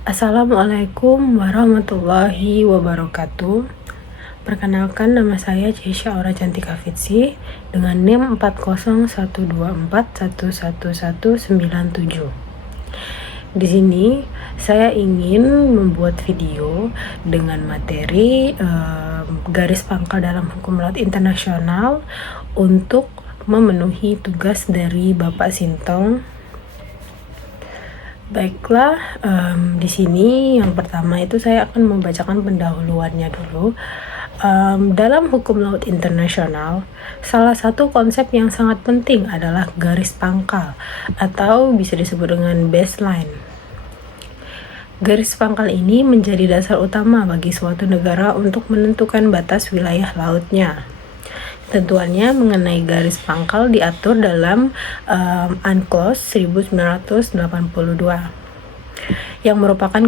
Assalamualaikum warahmatullahi wabarakatuh. Perkenalkan, nama saya Jesha Aura Cantika Fitsi dengan NIM 40124111197. Di sini saya ingin membuat video dengan materi garis pangkal dalam hukum laut internasional untuk memenuhi tugas dari Bapak Sintong. Baiklah, di sini yang pertama itu saya akan membacakan pendahuluannya dulu. Dalam hukum laut internasional, salah satu konsep yang sangat penting adalah garis pangkal atau bisa disebut dengan baseline. Garis pangkal ini menjadi dasar utama bagi suatu negara untuk menentukan batas wilayah lautnya. Ketentuannya mengenai garis pangkal diatur dalam UNCLOS 1982 yang merupakan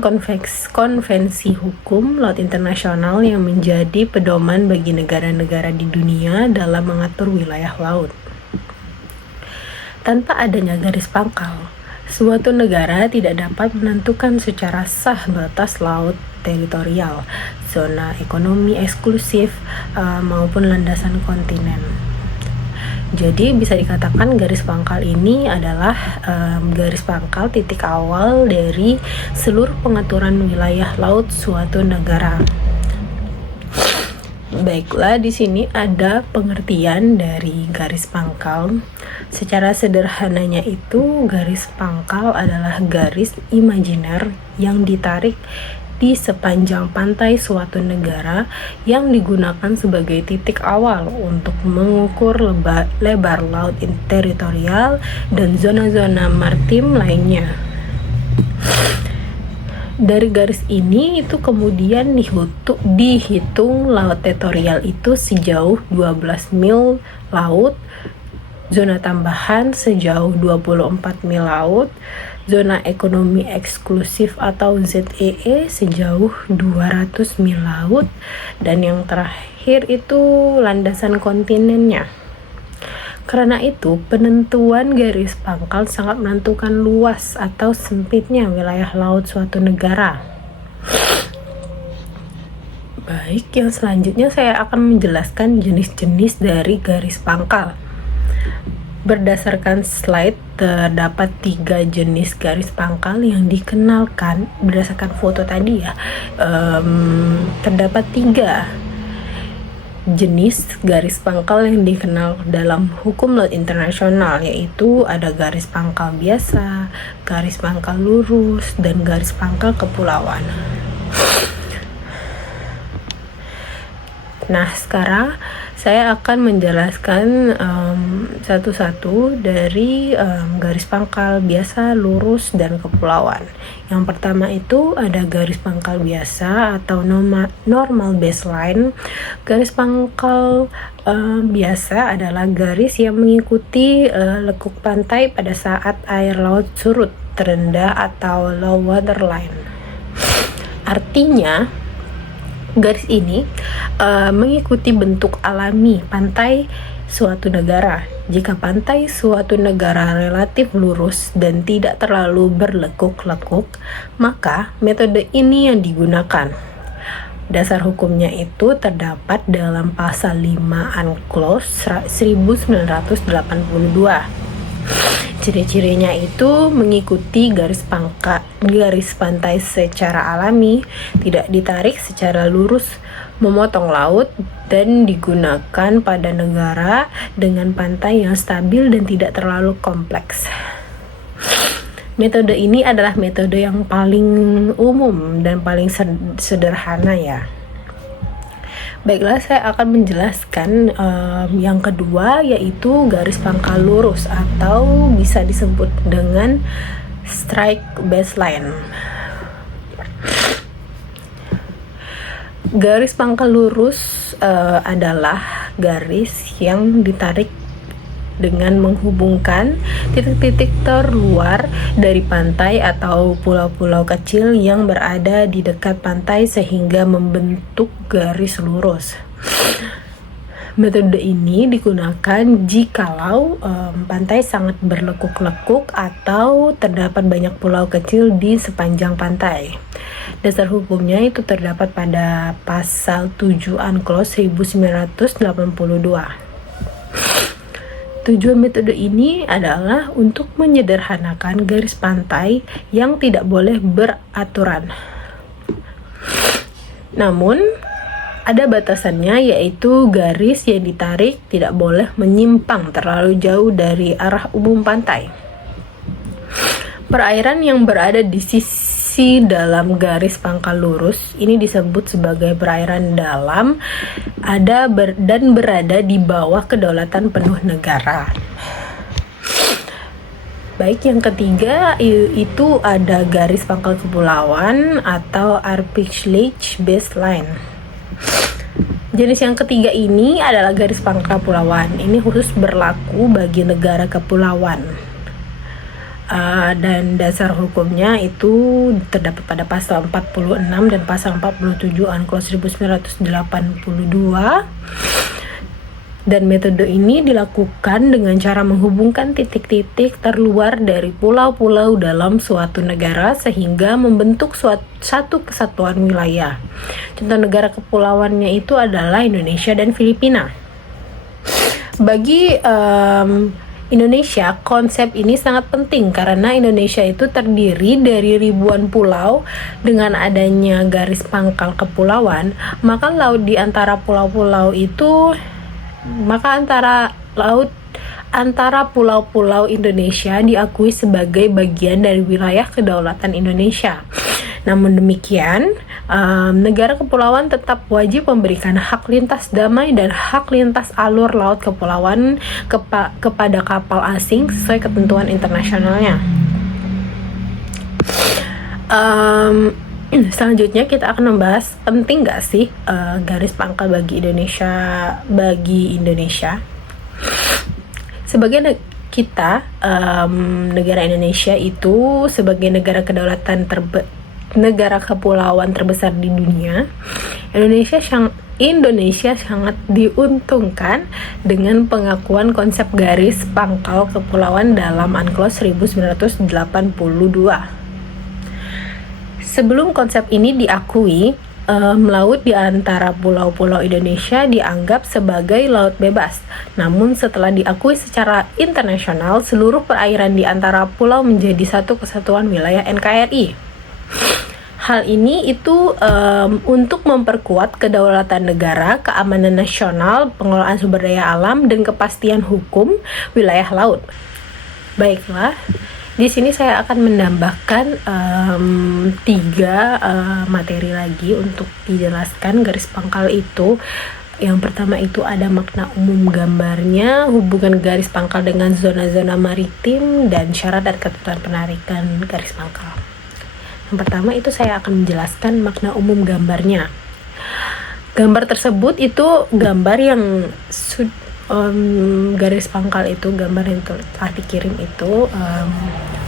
konvensi hukum laut internasional yang menjadi pedoman bagi negara-negara di dunia dalam mengatur wilayah laut. Tanpa adanya garis pangkal, suatu negara tidak dapat menentukan secara sah batas laut teritorial, zona ekonomi eksklusif, maupun landasan kontinen. Jadi bisa dikatakan garis pangkal ini adalah garis pangkal titik awal dari seluruh pengaturan wilayah laut suatu negara. Baiklah, di sini ada pengertian dari garis pangkal. Secara sederhananya itu, garis pangkal adalah garis imajiner yang ditarik di sepanjang pantai suatu negara yang digunakan sebagai titik awal untuk mengukur lebar laut teritorial dan zona-zona maritim lainnya. Dari garis ini itu kemudian dihitung laut teritorial itu sejauh 12 mil laut, zona tambahan sejauh 24 mil laut, zona ekonomi eksklusif atau ZEE sejauh 200 mil laut, dan yang terakhir itu landasan kontinennya. Karena itu, penentuan garis pangkal sangat menentukan luas atau sempitnya wilayah laut suatu negara. Baik, yang selanjutnya saya akan menjelaskan jenis-jenis dari garis pangkal. Berdasarkan slide, terdapat 3 jenis garis pangkal yang dikenalkan. Berdasarkan foto tadi ya, terdapat 3 jenis garis pangkal yang dikenal dalam hukum laut internasional, yaitu ada garis pangkal biasa, garis pangkal lurus, dan garis pangkal kepulauan. Nah, sekarang saya akan menjelaskan satu-satu dari garis pangkal biasa, lurus, dan kepulauan. Yang pertama itu ada garis pangkal biasa atau normal baseline. Garis pangkal biasa adalah garis yang mengikuti lekuk pantai pada saat air laut surut terendah atau low water line. Artinya, garis ini mengikuti bentuk alami pantai suatu negara. Jika pantai suatu negara relatif lurus dan tidak terlalu berlekuk-lekuk, maka metode ini yang digunakan. Dasar hukumnya itu terdapat dalam pasal 5 UNCLOS 1982. Ciri-cirinya itu mengikuti garis pantai secara alami, tidak ditarik secara lurus, memotong laut, dan digunakan pada negara dengan pantai yang stabil dan tidak terlalu kompleks. Metode ini adalah metode yang paling umum dan paling sederhana ya. Baiklah, saya akan menjelaskan yang kedua, yaitu garis pangkal lurus atau bisa disebut dengan strike baseline. Garis pangkal lurus adalah garis yang ditarik dengan menghubungkan titik-titik terluar dari pantai atau pulau-pulau kecil yang berada di dekat pantai sehingga membentuk garis lurus. Metode ini digunakan jikalau pantai sangat berlekuk-lekuk atau terdapat banyak pulau kecil di sepanjang pantai. Dasar hukumnya itu terdapat pada pasal 7 UNCLOS 1982. Tujuan metode ini adalah untuk menyederhanakan garis pantai yang tidak boleh beraturan. Namun, ada batasannya, yaitu garis yang ditarik tidak boleh menyimpang terlalu jauh dari arah umum pantai. Perairan yang berada di sisi dalam garis pangkal lurus ini disebut sebagai perairan dalam, dan berada di bawah kedaulatan penuh negara. Baik, yang ketiga itu ada garis pangkal kepulauan atau arbitrage baseline. Jenis yang ketiga ini adalah garis pangkal kepulauan. Ini khusus berlaku bagi negara kepulauan. Dan dasar hukumnya itu terdapat pada pasal 46 dan pasal 47 UNCLOS 1982. Dan metode ini dilakukan dengan cara menghubungkan titik-titik terluar dari pulau-pulau dalam suatu negara sehingga membentuk satu kesatuan wilayah. Contoh negara kepulauannya itu adalah Indonesia dan Filipina. Bagi Indonesia, konsep ini sangat penting karena Indonesia itu terdiri dari ribuan pulau. Dengan adanya garis pangkal kepulauan, maka laut di antara pulau-pulau itu antara pulau-pulau Indonesia diakui sebagai bagian dari wilayah kedaulatan Indonesia. Namun demikian, negara kepulauan tetap wajib memberikan hak lintas damai dan hak lintas alur laut kepulauan kepada kapal asing sesuai ketentuan internasionalnya. Selanjutnya kita akan membahas penting nggak sih garis pangkal bagi Indonesia. Sebagai negara Indonesia itu sebagai negara kedaulatan negara kepulauan terbesar di dunia, Indonesia sangat diuntungkan dengan pengakuan konsep garis pangkal kepulauan dalam UNCLOS 1982. Sebelum konsep ini diakui, laut di antara pulau-pulau Indonesia dianggap sebagai laut bebas. Namun setelah diakui secara internasional, seluruh perairan di antara pulau menjadi satu kesatuan wilayah NKRI. Hal ini itu untuk memperkuat kedaulatan negara, keamanan nasional, pengelolaan sumber daya alam, dan kepastian hukum wilayah laut. Baiklah. Di sini saya akan menambahkan 3 materi lagi untuk dijelaskan garis pangkal itu. Yang pertama itu ada makna umum gambarnya, hubungan garis pangkal dengan zona-zona maritim, dan syarat dan ketentuan penarikan garis pangkal. Yang pertama itu saya akan menjelaskan makna umum gambarnya. Gambar tersebut itu gambar yang garis pangkal itu, gambar yang telah dikirim itu,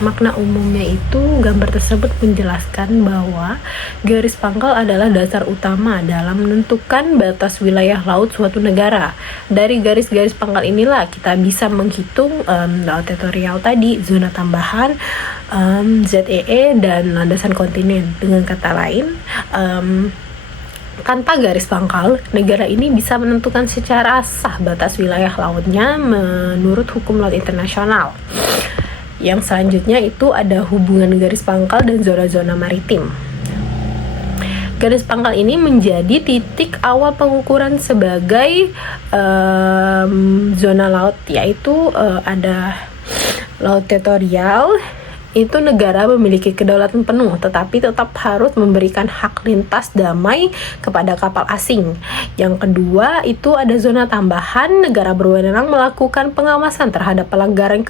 makna umumnya itu gambar tersebut menjelaskan bahwa garis pangkal adalah dasar utama dalam menentukan batas wilayah laut suatu negara. Dari garis-garis pangkal inilah kita bisa menghitung laut teritorial tadi, zona tambahan, ZEE, dan landasan kontinen. Dengan kata lain, tanpa garis pangkal, negara ini bisa menentukan secara sah batas wilayah lautnya menurut hukum laut internasional. Yang selanjutnya itu ada hubungan garis pangkal dan zona-zona maritim. Garis pangkal ini menjadi titik awal pengukuran sebagai zona laut, yaitu ada laut teritorial. Itu negara memiliki kedaulatan penuh, tetapi tetap harus memberikan hak lintas damai kepada kapal asing. Yang kedua, itu ada zona tambahan, negara berwenang melakukan pengawasan terhadap pelanggaran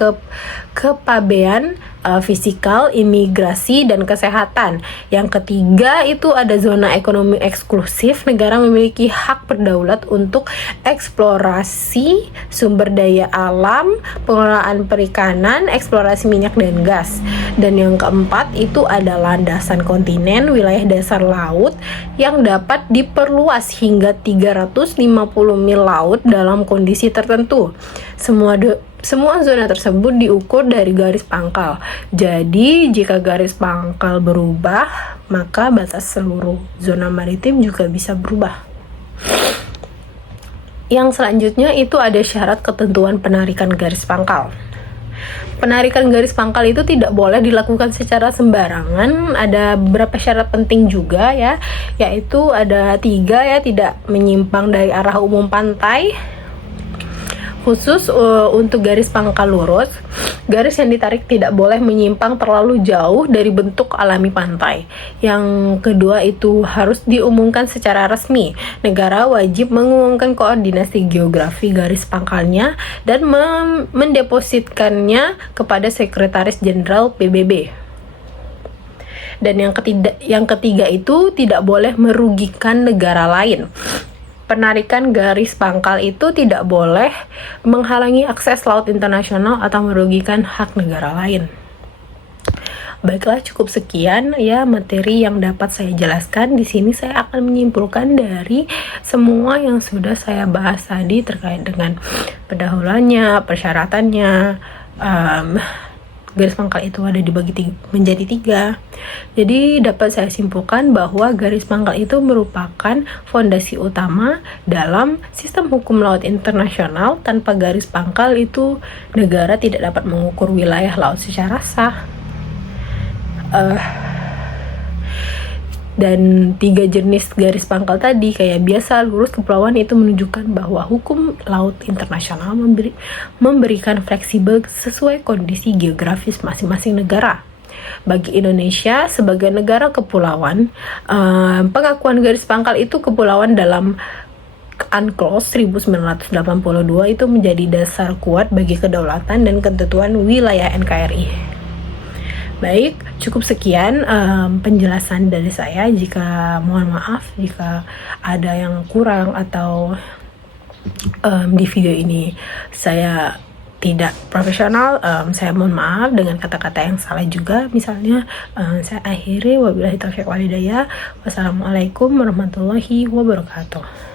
kepabean fisikal, imigrasi, dan kesehatan. Yang ketiga itu ada zona ekonomi eksklusif. Negara memiliki hak berdaulat untuk eksplorasi sumber daya alam, pengelolaan perikanan, eksplorasi minyak dan gas. Dan yang keempat itu ada landasan kontinen, wilayah dasar laut yang dapat diperluas hingga 350 mil laut dalam kondisi tertentu. Semua zona tersebut diukur dari garis pangkal. Jadi, jika garis pangkal berubah, maka batas seluruh zona maritim juga bisa berubah. Yang selanjutnya itu ada syarat ketentuan penarikan garis pangkal. Penarikan garis pangkal itu tidak boleh dilakukan secara sembarangan. Ada beberapa syarat penting juga ya, yaitu ada 3 ya, tidak menyimpang dari arah umum pantai. Khusus untuk garis pangkal lurus, garis yang ditarik tidak boleh menyimpang terlalu jauh dari bentuk alami pantai. Yang kedua itu harus diumumkan secara resmi. Negara wajib mengumumkan koordinasi geografi garis pangkalnya dan mendepositkannya kepada Sekretaris Jenderal PBB. Dan yang ketiga itu tidak boleh merugikan negara lain. Penarikan garis pangkal itu tidak boleh menghalangi akses laut internasional atau merugikan hak negara lain. Baiklah, cukup sekian ya materi yang dapat saya jelaskan. Di sini saya akan menyimpulkan dari semua yang sudah saya bahas tadi terkait dengan pendahuluannya, persyaratannya. Garis pangkal itu ada dibagi menjadi 3. Jadi dapat saya simpulkan bahwa garis pangkal itu merupakan fondasi utama dalam sistem hukum laut internasional. Tanpa garis pangkal itu negara tidak dapat mengukur wilayah laut secara sah. Dan 3 jenis garis pangkal tadi kayak biasa, lurus, kepulauan itu menunjukkan bahwa hukum laut internasional memberikan fleksibel sesuai kondisi geografis masing-masing negara. Bagi Indonesia sebagai negara kepulauan, pengakuan garis pangkal itu kepulauan dalam UNCLOS 1982 itu menjadi dasar kuat bagi kedaulatan dan ketentuan wilayah NKRI. Baik, cukup sekian penjelasan dari saya. Mohon maaf jika ada yang kurang atau di video ini saya tidak profesional. Saya mohon maaf dengan kata-kata yang salah juga. Misalnya saya akhiri, wabillahi taufiq walhidayah. Wassalamualaikum warahmatullahi wabarakatuh.